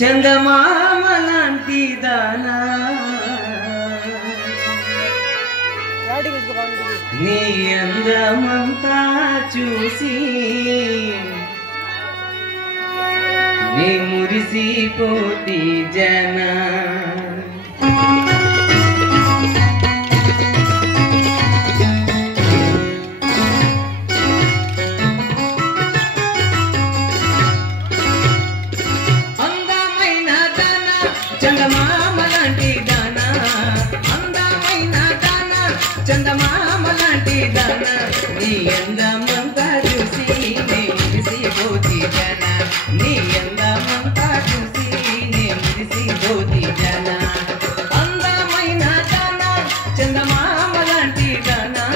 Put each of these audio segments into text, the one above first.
చందమామ లాంటి దానా నీ అందమంతా చూసి నీ మురిసిపోతి జనా చందమామ లాంటి దానా అందమైన దానా చందమామ లాంటి దానా నీ అందమంతా చూసి నే మురిసిపోతి జనా నీ అందమంతా చూసి నే మురిసిపోతి జనా అందమైన దానా చందమామ లాంటి దానా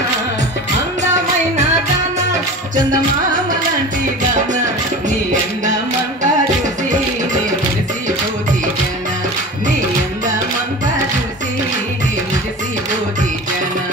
అందమైన దానా చందమామ లాంటి దానా నీ అందమంతా చూసి నే మురిసిపోతి జనా నీ అందమంతా చూసి నీ మురిసిపోతి జనా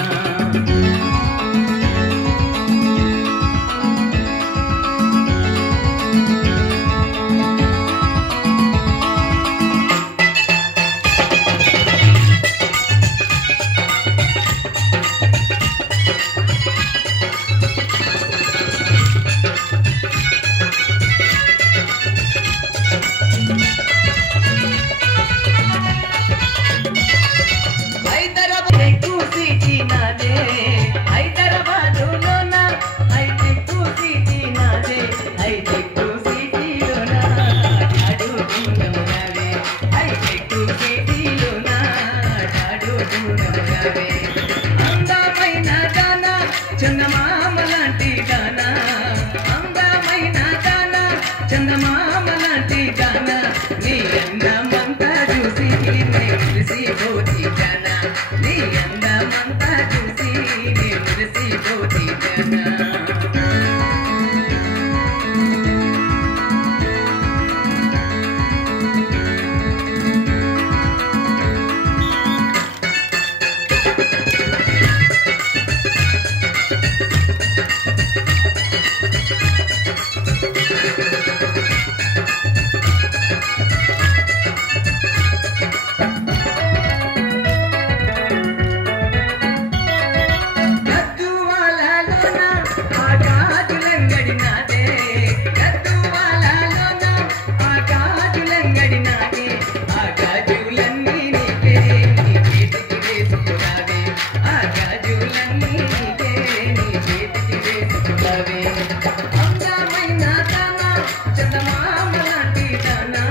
చందమామ లాంటి దానా అందమైన దానా చందమామ లాంటి దానా నీ అందమంతా చూసి నే మురిసిపోతి జనా నీ అందమంతా చూసి నే మురిసిపోతి జనా చందమామ లాంటి దానా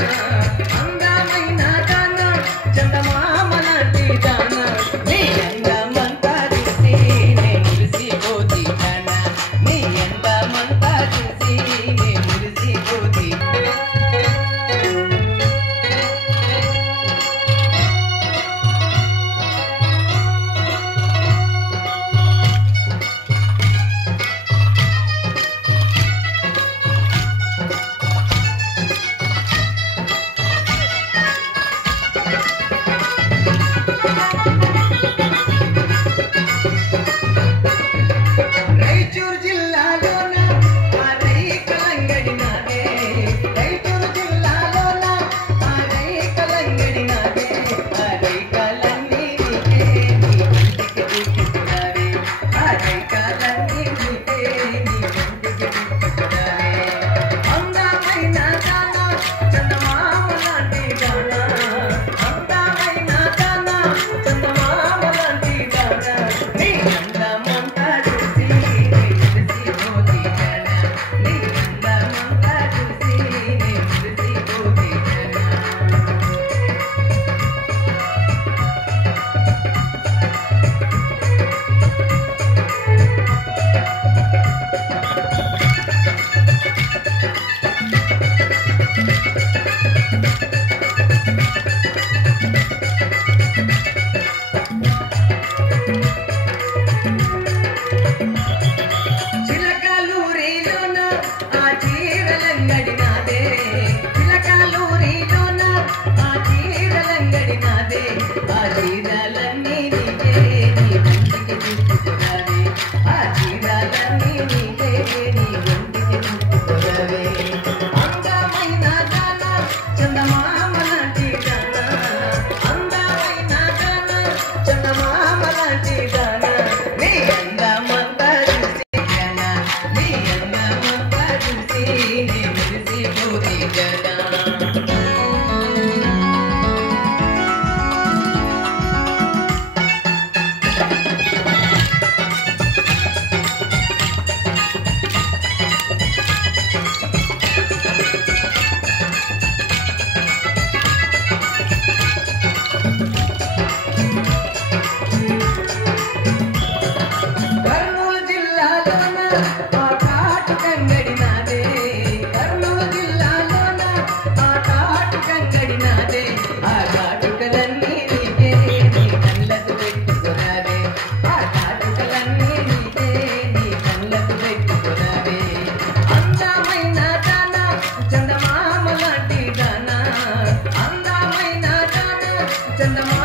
అందమైన దానా చందమామ లాంటి దానా నీ అందమంతా చూసి నే మురిసిపోతి జనా నీ అందమంతా చూసి నే మురిసిపోతి రైచూరు జిల్లాలోన ఆ రైకలంగడి నాదే రైచూరు జిల్లాలోన ఆ రైకలంగడి నాదే ఆ రైకలన్నీ నీకే నీ కంటికి దిక్కుకున్నావే ఆ రైకలన్నీ నీకే నీ కంటికి దిక్కుకున్నావే అందమైన దానా చందమామ లాంటి దానా అందమైన దానా చందమామ లాంటి దానా నీ అందమంతా చూసి నే మురిసిపోతి జనా నీ అందమంతా చూసి నే మురిసిపోతి జనా చిలకలూరిలోన ఆ చీరలంగడి నాదే చిలకలూరిలోన ఆ చీరలంగడి నాదే ఆ చీరలన్నీ నీకే నీ ఒంటికి దిక్కుకున్నావే ఆ చీరలన్నీ నీకే నీ ఒంటికి దిక్కుకున్నావే అందమైన దానా చందమామ చందమా